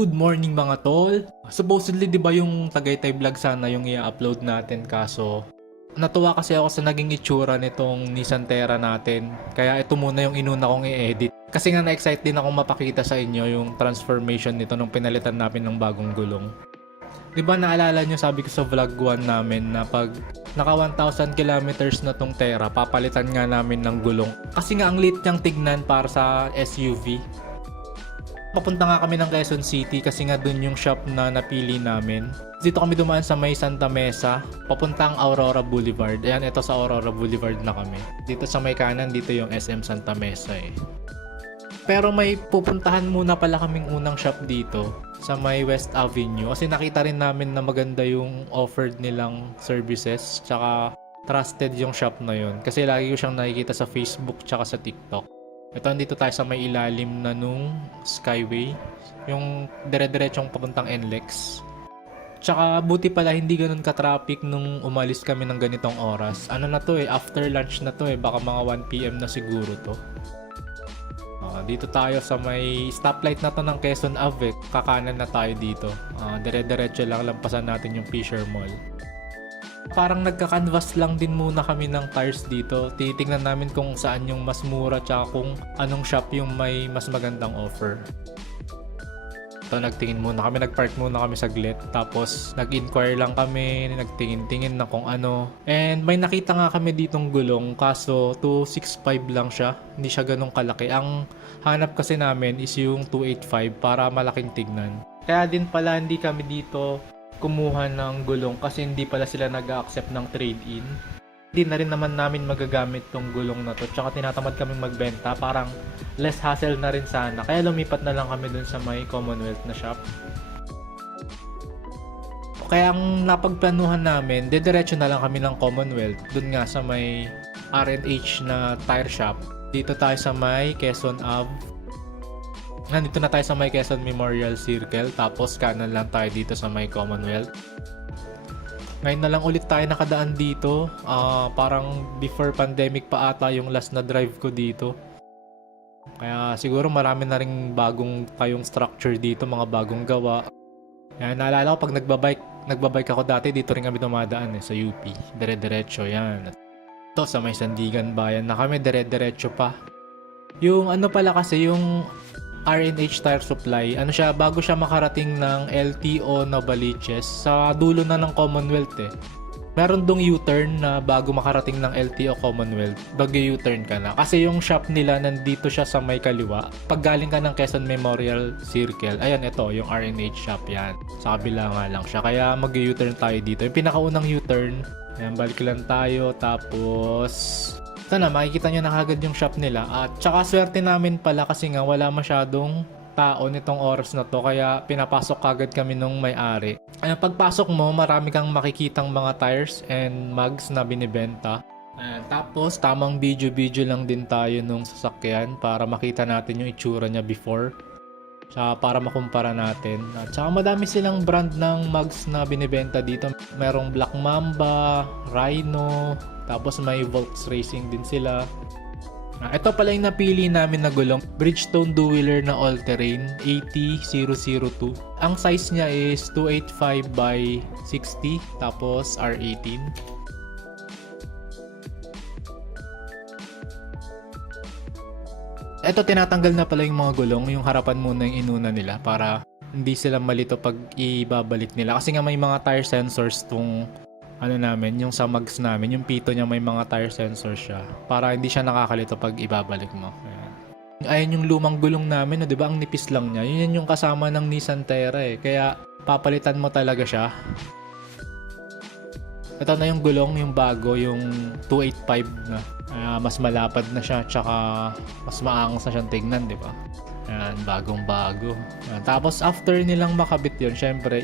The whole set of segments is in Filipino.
Good morning mga tol. Supposedly 'di ba yung Tagaytay vlog sana yung i-upload natin kaso natuwa kasi ako sa naging itsura nitong Nissan Terra natin. Kaya ito muna yung inuna kong i-edit. Kasi nga na-excite din akong mapakita sa inyo yung transformation nito nung pinalitan namin ng bagong gulong. 'Di ba naalala nyo sabi ko sa vlog 1 namin na pag naka 1,000 kilometers na tong Terra, papalitan nga namin ng gulong. Kasi nga ang liit niyang tignan para sa SUV. Papunta nga kami ng Quezon City kasi nga dun yung shop na napili namin. Dito kami dumaan sa may Santa Mesa, papuntang Aurora Boulevard. Ayan, ito sa Aurora Boulevard na kami. Dito sa may kanan, dito yung SM Santa Mesa eh. Pero may pupuntahan muna pala kaming unang shop dito sa may West Avenue kasi nakita rin namin na maganda yung offered nilang services tsaka trusted yung shop na yun kasi lagi ko siyang nakikita sa Facebook tsaka sa TikTok. Ito, andito tayo sa may ilalim na nung Skyway. Yung dire-diretsong papuntang NLEX. Tsaka buti pala hindi ganun ka-traffic nung umalis kami ng ganitong oras. Ano na to eh, after lunch na to eh. Baka mga 1 PM na siguro to. Dito tayo sa may stoplight na to ng Quezon Ave. Kakanan na tayo dito. Dire-diretso lang lampasan natin yung Fisher Mall. Parang nagka-canvas lang din muna kami ng tires dito. Titingnan namin kung saan yung mas mura tsaka kung anong shop yung may mas magandang offer. So nagtingin muna kami, nagpark muna kami saglit. Tapos nag-inquire lang kami, nagtingin-tingin na kung ano. And may nakita nga kami ditong gulong kaso 265 lang siya. Hindi siya ganun kalaki. Ang hanap kasi namin is yung 285 para malaking tignan. Kaya din pala hindi kami dito kumuha ng gulong kasi hindi pala sila nag-accept ng trade-in. Hindi na rin naman namin magagamit tong gulong na to tsaka tinatamad kaming magbenta, parang less hassle na rin sana kaya lumipat na lang kami dun sa may Commonwealth na shop. Kaya ang napagplanuhan namin, dediretso na lang kami ng Commonwealth dun nga sa may R&H na tire shop. Dito tayo sa may Quezon Ave. Nandito na tayo sa may Quezon Memorial Circle, tapos kanan lang tayo dito sa may Commonwealth. Ngayon na lang ulit tayo nakadaan dito. Parang before pandemic pa ata yung last na drive ko dito. Kaya siguro marami na ring bagong kayong structure dito, mga bagong gawa. Yan, naalala ko pag nagbabike ako dati, dito rin kami dumadaan sa UP. Dire-diretso yan. Ito sa may Sandigan Bayan na kami, dire-diretso pa. Yung ano pala kasi, yung R&H Tire Supply, ano siya, bago siya makarating ng LTO Novaliches, sa dulo na ng Commonwealth eh. Meron dong U-turn na bago makarating ng LTO Commonwealth, bago U-turn ka na. Kasi yung shop nila nandito siya sa may kaliwa. Pag galing ka ng Quezon Memorial Circle, ayan ito, yung R&H shop yan. Sa kabila nga lang siya, kaya mag-U-turn tayo dito. Yung pinakaunang U-turn, ayan, balik lang tayo, tapos ito na, makikita nyo na kagad yung shop nila. At tsaka swerte namin pala kasi nga wala masyadong tao nitong oras na to. Kaya pinapasok kagad kami nung may-ari. Pagpasok mo, marami kang makikitang mga tires and mugs na binibenta. Tapos tamang video lang din tayo nung sasakyan para makita natin yung itsura niya before. Tsaka para makumpara natin. At tsaka madami silang brand ng mugs na binibenta dito. Merong Black Mamba, Rhino, tapos may Volks Racing din sila. Ito pala yung napili namin na gulong. Bridgestone two-wheeler na all-terrain 80002. Ang size niya is 285 by 60 tapos R18. Ito, tinatanggal na pala yung mga gulong. Yung harapan muna yung inuna nila para hindi sila malito pag ibabalik nila. Kasi nga may mga tire sensors tong ano namin, yung sa mugs namin, yung pito niya may mga tire sensors siya para hindi siya nakakalito pag ibabalik mo. Ayan yung lumang gulong namin, no, 'di ba? Ang nipis lang niya. Yun yung kasama ng Nissan Terra eh. Kaya papalitan mo talaga siya. Ito na yung gulong, yung bago, yung 285 na. Mas malapad na siya, tsaka mas maangas na siyang tignan, 'di ba? Ayan, bagong-bago. Tapos after nilang makabit 'yon, syempre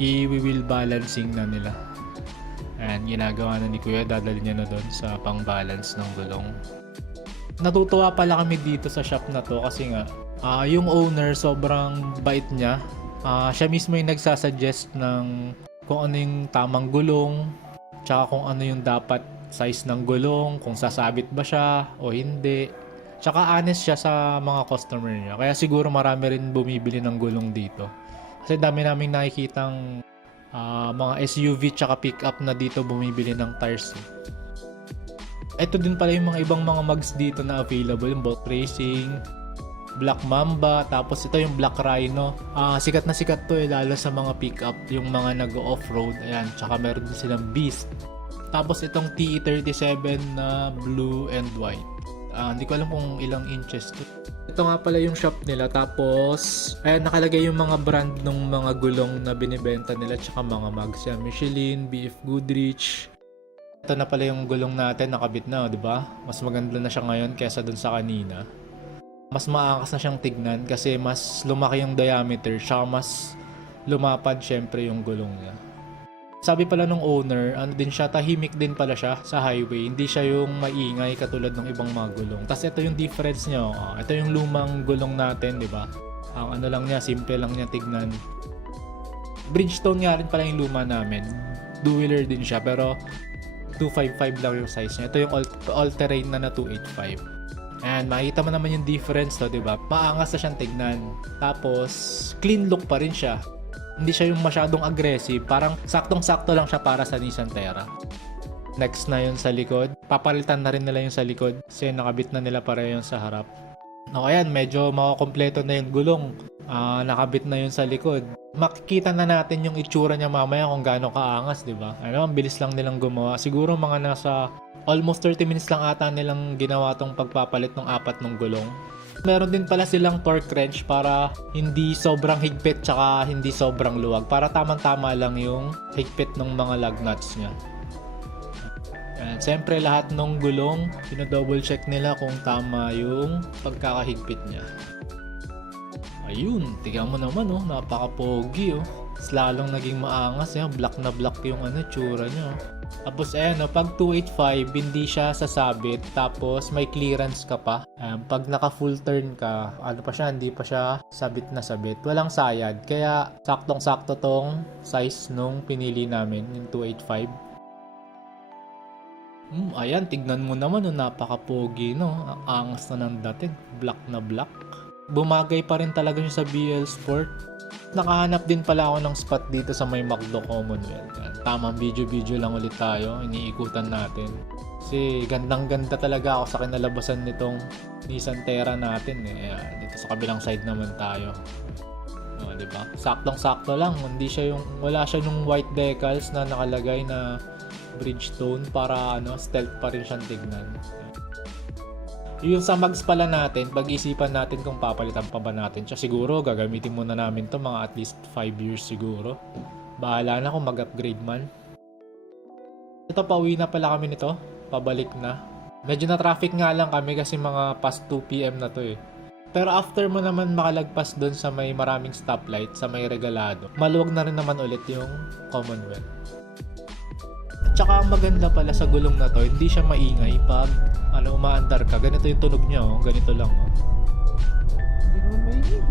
i-wheel balancing na nila. Ayan, ginagawa na ni Kuya, dadalhin niya na doon sa pang-balance ng gulong. Natutuwa pala kami dito sa shop na to kasi nga yung owner sobrang bait niya. Siya mismo yung nagsasuggest ng kung ano yung tamang gulong, tsaka kung ano yung dapat size ng gulong, kung sasabit ba siya o hindi. Tsaka honest siya sa mga customer niya. Kaya siguro marami rin bumibili ng gulong dito. Kasi dami naming nakikitang mga SUV tsaka pickup na dito bumibili ng tires. Ito din pala yung mga ibang mga mugs dito na available. Yung Bolt Racing, Black Mamba, tapos ito yung Black Rhino. Sikat na sikat to lalo sa mga pickup, yung mga nag-off-road. Ayan, tsaka meron din silang Beast. Tapos itong TE37 na blue and white. Hindi ko alam kung ilang inches to. Ito nga pala yung shop nila. Tapos, ayan, nakalagay yung mga brand ng mga gulong na binibenta nila tsaka mga mugs. Yan, Michelin, BF Goodrich. Ito na pala yung gulong natin, nakabit na, di ba? Mas maganda na siya ngayon kaysa dun sa kanina. Mas maangas na siyang tignan kasi mas lumaki yung diameter, tsaka mas lumapad syempre yung gulong niya. Sabi pala nung owner, ano din siya, tahimik din pala siya sa highway. Hindi siya yung maingay katulad ng ibang mga gulong. Tapos ito yung difference niya. Ito yung lumang gulong natin, di ba? Ang ano lang niya, simple lang niya tignan. Bridgestone nga rin pala yung luma namin. Two-wheeler din siya, pero 255 lang yung size niya. Ito yung all-terrain na 285. Ayan, makikita mo naman yung difference to, di ba? Maangas na siyang tignan. Tapos, clean look pa rin siya. Hindi siya yung masyadong aggressive. Parang saktong-sakto lang siya para sa Nissan Terra. Next na yun sa likod. Papalitan na rin nila yung sa likod kasi nakabit na nila pareho yung sa harap. O ayan, medyo makakompleto na yung gulong. Nakabit na yun sa likod. Makikita na natin yung itsura niya mamaya kung gaano kaangas, di ba? Ano, ang bilis lang nilang gumawa. Siguro mga nasa almost 30 minutes lang ata nilang ginawa tong pagpapalit ng apat ng gulong. Meron din pala silang torque wrench para hindi sobrang higpit tsaka hindi sobrang luwag. Para tamang-tama lang yung higpit ng mga lug nuts niya. Yan. Siyempre lahat ng gulong, pinadouble check nila kung tama yung pagkakahigpit niya. Ayun, tignan mo naman napaka-pogi Lalong naging maangas black na black yung tsura niya. Tapos pag 285 hindi siya sasabit, tapos may clearance ka pa. Pag naka full turn ka, hindi pa siya sabit na sabit. Walang sayad, kaya saktong-sakto tong size nung pinili namin, yung 285. Ayan, tignan mo naman napaka-pogi Ang angas na ng dating, black na black. Bumagay pa rin talaga siya sa BL Sport. Nakahanap din pala ako ng spot dito sa may McDo Commonwealth. Tamang video-video lang ulit tayo, iniikutan natin. Kasi gandang-ganda talaga ako sa kinalabasan nitong Nissan Terra natin. Dito sa kabilang side naman tayo. Diba? Saktong-sakto lang, wala siya yung white decals na nakalagay na Bridgestone para stealth pa rin siyang tignan. Yung sa mags pala natin, pag-isipan natin kung papalitan pa ba natin siya. Siguro, gagamitin muna namin to mga at least 5 years siguro. Bahala na kung mag-upgrade man. Ito, pauwi na pala kami nito. Pabalik na. Medyo na traffic nga lang kami kasi mga past 2 PM na to Pero after mo naman makalagpas doon sa may maraming stoplight, sa may Regalado, maluwag na rin naman ulit yung Commonwealth. Tsaka ang maganda pala sa gulong na to, hindi siya maingay pag umaandar ka. Ganito yung tunog niya, ganito lang. Hindi naman maingay.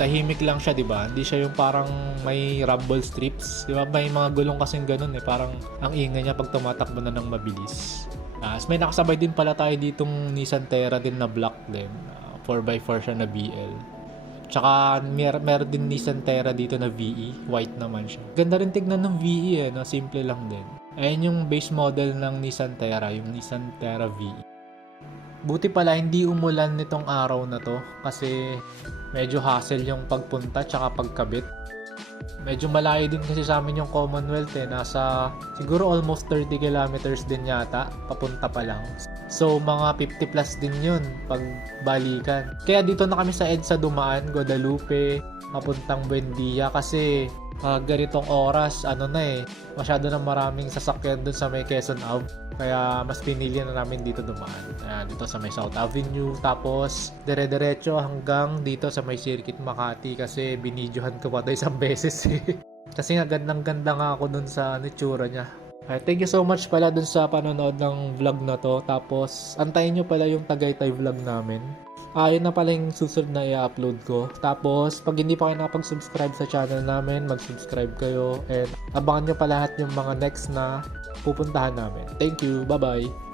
Tahimik lang siya, di ba? Hindi siya yung parang may rumble strips. Di ba? May mga gulong kasing ganun parang ang ingay niya pag tumatakbo na ng mabilis. May nakasabay din pala tayo ditong Nissan Terra din na black din. 4x4 siya na BL. Tsaka meron din Nissan Terra dito na VE, white naman siya. Ganda rin tignan ng VE simple lang din. Ayan yung base model ng Nissan Terra, yung Nissan Terra VE. Buti pala hindi umulan nitong araw na to kasi medyo hassle yung pagpunta tsaka pagkabit. Medyo malayo din kasi sa amin yung Commonwealth nasa siguro almost 30 kilometers din yata, papunta pa lang. So mga 50 plus din yun pag balikan. Kaya dito na kami sa EDSA dumaan, Guadalupe, papuntang Buendia kasi ganitong oras, masyado na maraming sasakyan dun sa may Quezon Ave. Kaya mas pinili na namin dito dumaan. Dito sa may South Avenue. Tapos dire-diretso hanggang dito sa may Circuit Makati kasi binidyohan ko pa ito isang beses Kasi nga gandang-ganda nga ako dun sa itsura niya. Thank you so much pala dun sa panonood ng vlog na to. Tapos antayin nyo pala yung Tagaytay vlog namin. Yun na pala yung susunod na i-upload ko. Tapos, pag hindi pa kayo nakapag-subscribe sa channel namin, mag-subscribe kayo. And abangan nyo pa lahat yung mga next na pupuntahan namin. Thank you. Bye-bye.